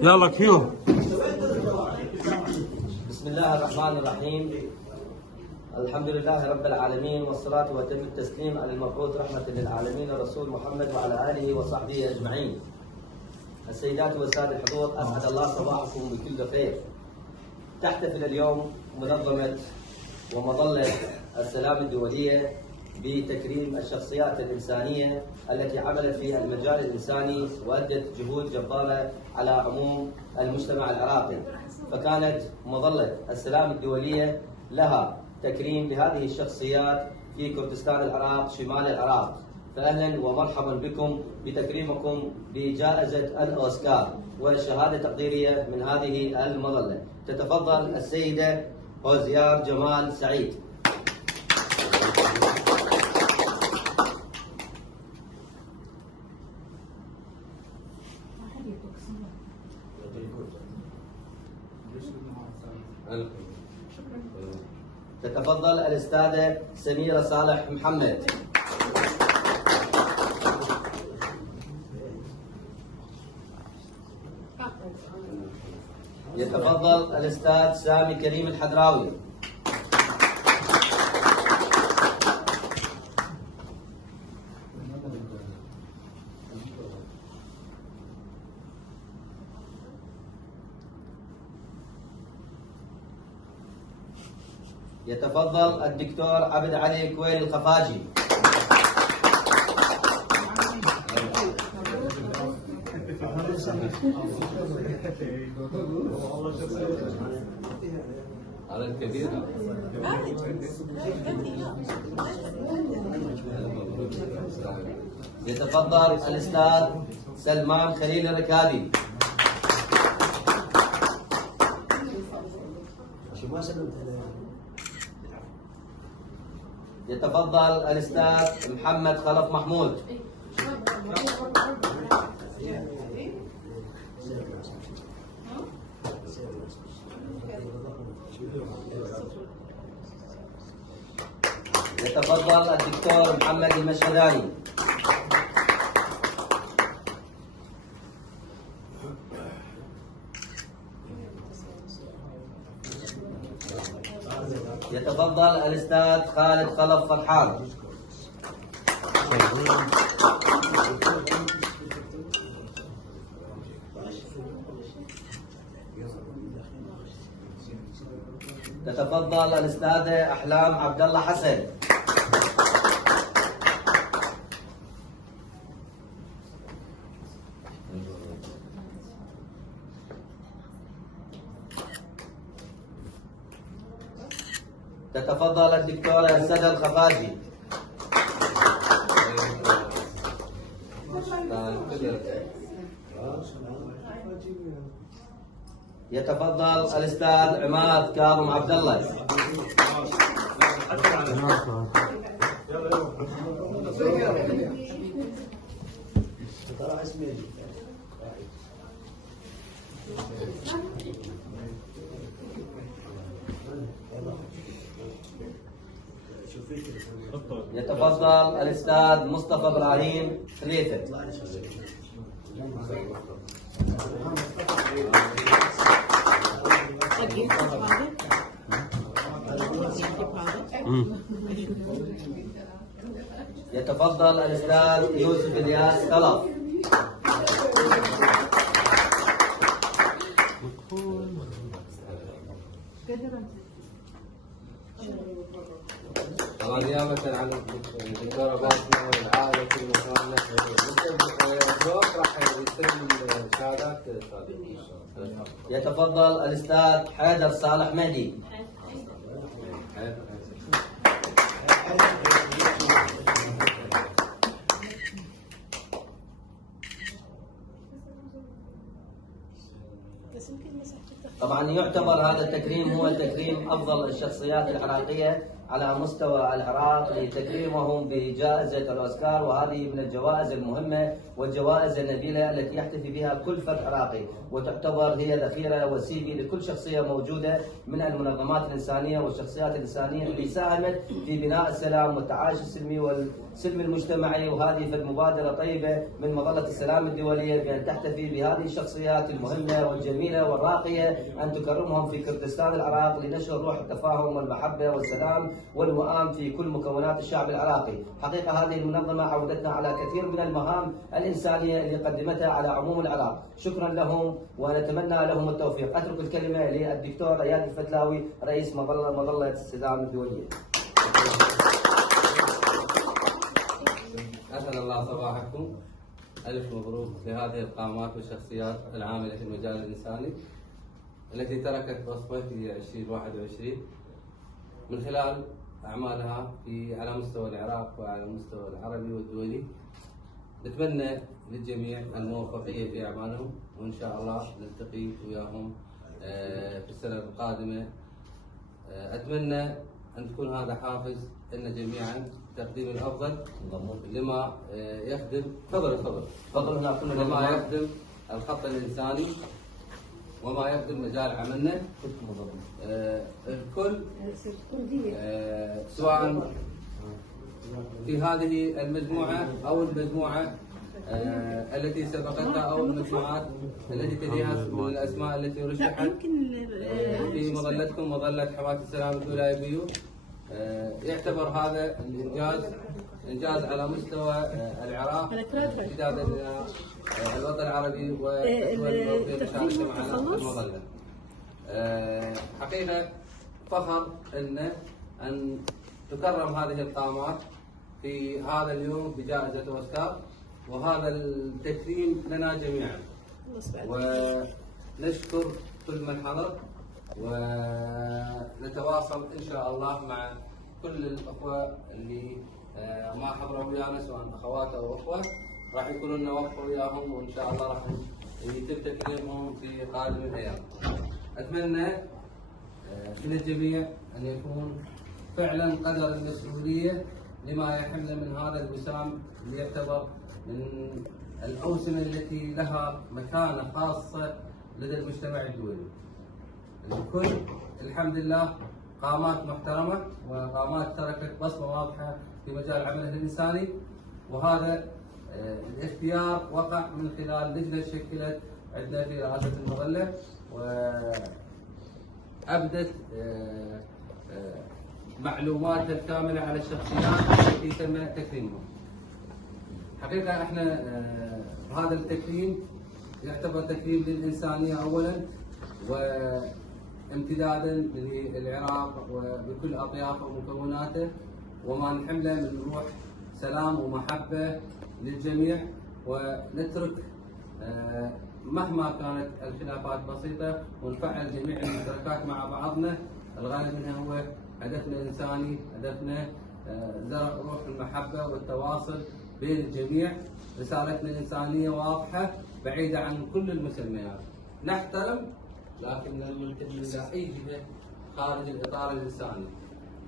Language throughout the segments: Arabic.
يلا كيو. بسم الله الرحمن الرحيم. الحمد لله رب العالمين، والصلاة وتم التسليم على المبعوث رحمة للعالمين الرسول محمد وعلى آله وصحبه أجمعين. السيدات والسادة الحضور، أسعد الله صباحكم بكل خير. تحتفل اليوم منظمة ومظلة السلام الدولية بتكريم الشخصيات الإنسانية التي عملت في المجال الإنساني وأدت جهود جبارة على عموم المجتمع العراقي. فكانت مظلة السلام الدولية لها تكريم بهذه الشخصيات في كردستان العراق شمال العراق. فأهلا ومرحبا بكم بتكريمكم بجائزة الأوسكار والشهادة تقديرية من هذه المظلة. تتفضل السيدة هوزيار جمال سعيد. تتفضل الأستاذة سميرة صالح محمد. يتفضل الأستاذ سامي كريم الحدراوي. يتفضل الدكتور عبد علي كويل الخفاجي. على الكبير. يتفضل الأستاذ سلمان خليل الركابي. يتفضل الأستاذ محمد خلف محمود. يتفضل الدكتور محمد المشهداني. يتفضل الأستاذ خالد خلف فرحان. تتفضل الأستاذة أحلام عبد الله حسن. تتفضل الدكتورة سدى الخفاجي. يتفضل الأستاذ عماد كاظم عبد الله. يتفضل الأستاذ مصطفى إبراهيم خليفة. يتفضل الأستاذ يوسف الياس خلف. نيابة عن الدكتورة باسمة والعائلة كل مكان الزوج راح يستلم الشهادات. يتفضل الأستاذ حيدر صالح مهدي. طبعا يعتبر هذا التكريم هو تكريم افضل الشخصيات العراقيه على مستوى العراق لتكريمهم بجائزه الاوسكار، وهذه من الجوائز المهمه والجوائز النبيله التي يحتفي بها كل فرد عراقي، وتعتبر هي ذخيره وسيله لكل شخصيه موجوده من المنظمات الانسانيه والشخصيات الانسانيه اللي ساهمت في بناء السلام والتعايش السلمي السلم المجتمعي، وهذه في المبادرة طيبة من مظلة السلام الدولية بأن تحتفي بهذه الشخصيات المهمة والجميلة والراقية، أن تكرمهم في كردستان العراق لنشر روح التفاهم والمحبة والسلام والوئام في كل مكونات الشعب العراقي. حقيقة هذه المنظمة عودتنا على كثير من المهام الإنسانية اللي قدمتها على عموم العراق. شكرا لهم ونتمنى لهم التوفيق. أترك الكلمة للدكتور اياد الفتلاوي رئيس مظلة السلام الدولية. أسعد الله صباحكم. ألف مبروك لهذه القامات والشخصيات العاملة في المجال الإنساني التي تركت بصمة في 2021 من خلال أعمالها على مستوى العراق وعلى المستوى العربي والدولي. نتمنى للجميع الموفقية في أعمالهم، وإن شاء الله نلتقي وياهم في السنة القادمة. أتمنى أن تكون هذا حافز لنا جميعا تقديم الأفضل لما يخدم لما يخدم الخط الإنساني وما يخدم مجال عملنا الكل، سواء في هذه المجموعة أو المجموعة التي سبقتها أو المجموعات التي تليها من الأسماء التي رشحت في مظلتكم مظلة حماة السلام الدولية بيو. يعتبر هذا الإنجاز إنجاز على مستوى العراق امتدادا إلى الوطن العربي والدول الأوروبية المشاركة معنا في المظلة. حقيقة فخر أن تكرم هذه القامات في هذا اليوم بجائزة أوسكار، وهذا التكريم لنا جميعا، ونشكر كل من حضر، ونتواصل إن شاء الله مع كل الأخوة اللي ما حضروا ويانا سواء أخوات أو أخوة، راح يكونوا لنا وقفة وياهم، وإن شاء الله راح يتم تكريمهم في قادم الأيام. أتمنى من الجميع أن يكون فعلا قدر المسؤولية لما يحمل من هذا الوسام اللي يعتبر من الأوسمة التي لها مكانة خاصة لدى المجتمع الدولي. الكل الحمد لله قامات محترمة وقامات تركت بصمة واضحة في مجال عملها الإنساني، وهذا الاختيار وقع من خلال لجنة شكلت عندنا في رئاسة المظلة، وأبدت معلوماتها الكاملة على الشخصيات التي تم تكريمهم. حقيقة احنا هذا التكريم يعتبر تكريم للإنسانية أولا، وامتدادا للعراق وبكل أطيافه ومكوناته، وما نحمله من روح سلام ومحبة للجميع، ونترك مهما كانت الخلافات بسيطة ونفعل جميع المشتركات مع بعضنا. الغالب منها هو هدفنا إنساني، هدفنا زرع روح المحبة والتواصل بين الجميع. رسالتنا الإنسانية واضحة بعيدة عن كل المسميات. نحترم لكن لا ننتمي إلى أي جهة خارج الإطار الإنساني.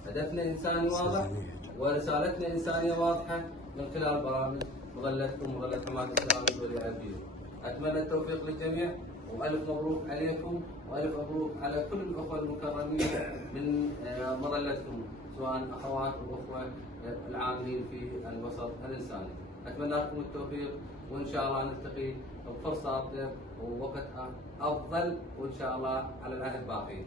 هدفنا إنساني واضح ورسالتنا إنسانية واضحة من خلال برامج مظلتكم مظلة حماة السلام الدولية. أتمنى التوفيق للجميع، وألف مبروك عليكم، وألف مبروك على كل الأخوة المكرمين من مظلتكم سواء أخوات وأخوة العاملين في الوسط الإنساني. أتمنى لكم التوفيق، وإن شاء الله نلتقي بفرصة أفضل ووقت أفضل، وإن شاء الله على العهد باقي.